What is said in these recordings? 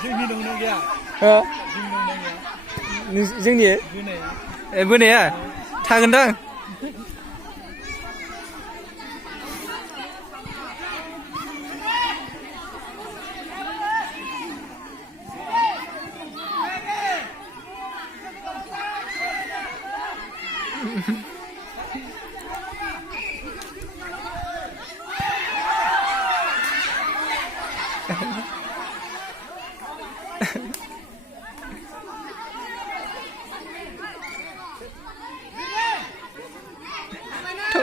जोंनि दंना गैया जोंनि बोनाया थागोनदां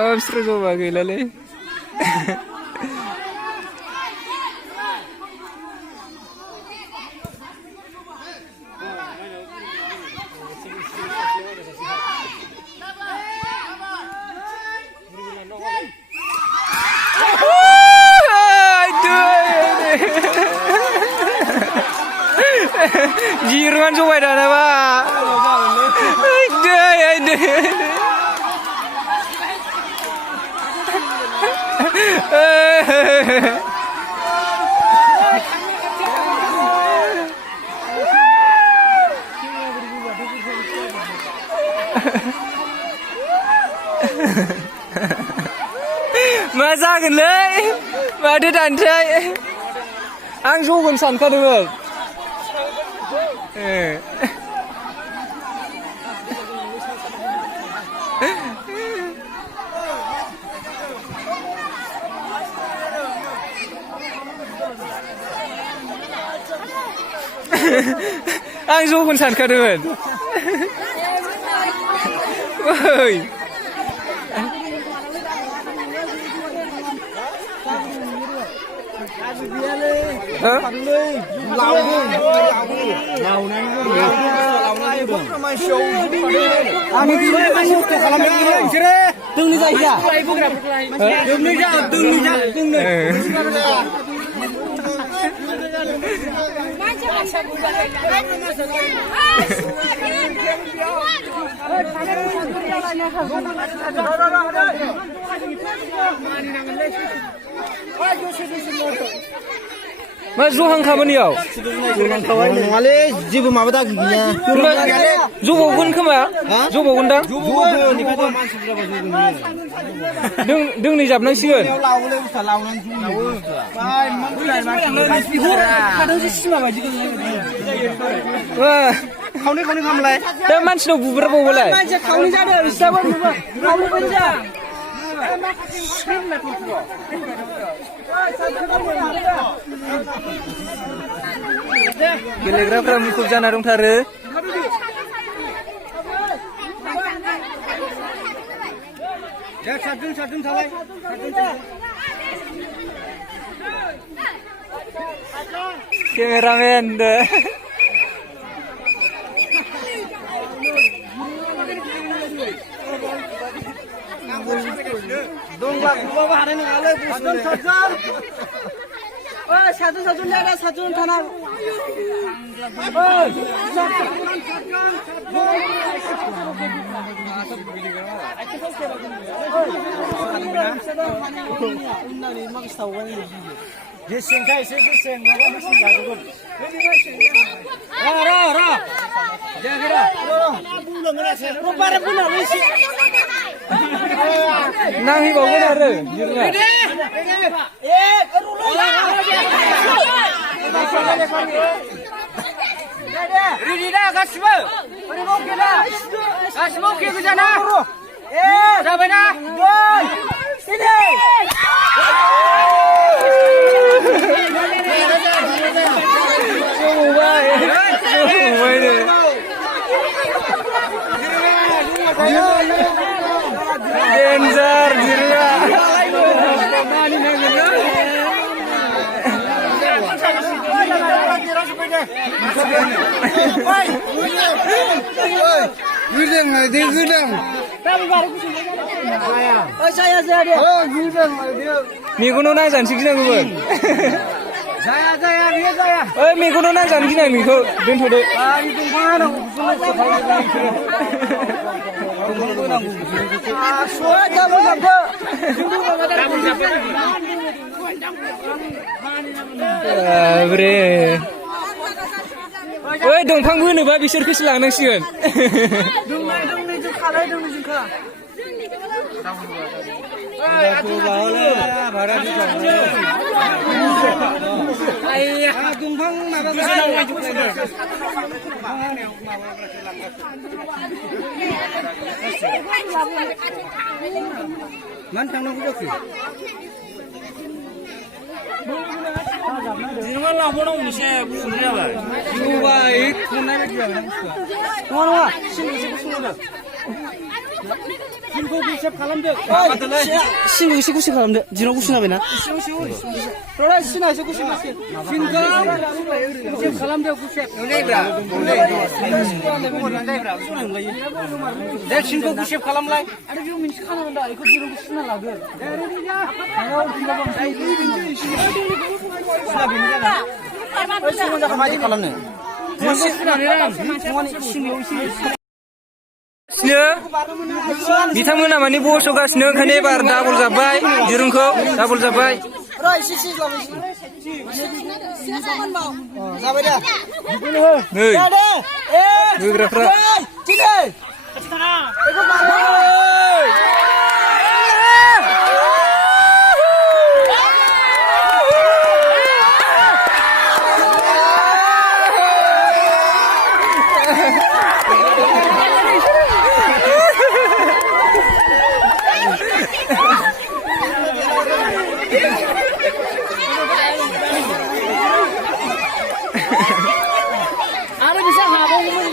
Abstrak coba gila le. Dirungan coba dah apa? मा जागोनलै माथो दानसै आं जगोन सानखादोंमोन आं जगोन सानखादोंमोन ओइ मा जहां खामानियाव नङालै जेबो माबा दा गैया जबावगोन खोमा जबावगोन दां दोंनै जाबनांसिगोन खावनै खावनै खालामलाय दा मानसिनाव बुब्राबावबालाय खावनै जादों बिसिनाबो खावनै बायदिया गेलेग्राफ्रा मुखुब जाना दंथारो केमेरामेन दे दंब्ला गुबाबो हानाय नङालै सातजन जादा सातजन थाना गेसेंखा एसे गेसें माबा मेसिन लाजोबगोन नांहैबावगोन आरो रेडि दा गासिबो गासिबो अके गोजाना जाबायना डेन्जार जिरा मेगनाव नायजानोसै गिनांगौमोन जाया बियो जाया ओइ मेगनाव नांजानो गिनाय बेखौ दोनथ'दो आंनि दंफाङा नांगौ दंफांबो नांगौ सय डाबल जाबो बाब्रे ओइ दंफां बोनोबा बिसोरखौसो लांनांसिगोन दोंनै जों खालाय दोंनै जों खा दंफां माबा मानो थांनांगौ जाखो जेनेबा लांबावनांगौ एसे गुसुं जाबाय नुबाय खननाय बायदि जाबाय ना बुस्थुआ नङा नङा सिंखौ गुसुं होदों सिंखौ गुसेब खालामदो सिंखौ एसे गुसुं खालामदो दिनाव गुसुं जाबायना र'रा सिना एसे गुसुं सिंखौ गुसेब खालामदो गुसेब दे सिंखौ गुसेब खालामलाय आरो बेयाव मोनसे खानांगोन दा बेखौ दिनाव सुना लागोन बिथांमोना माने बस'गासिनो ओंखायनो एबार डाबल जाब्बाय दिरुंखौ डाबल जाब्बाय होग्राफ्रा आरो bisa हाबावगौमोन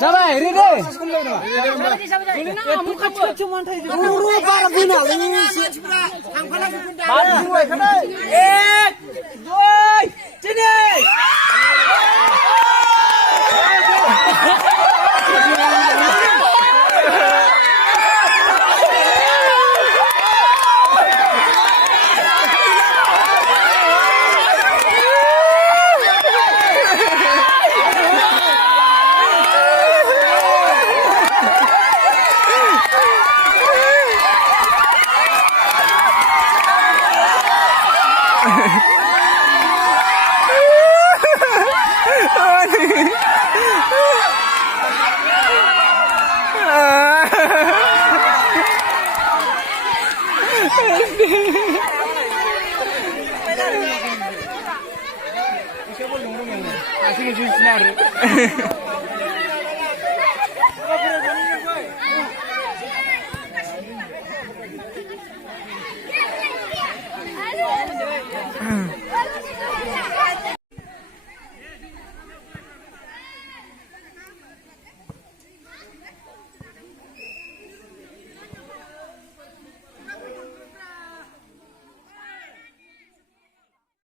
जाबाय रेडि Así que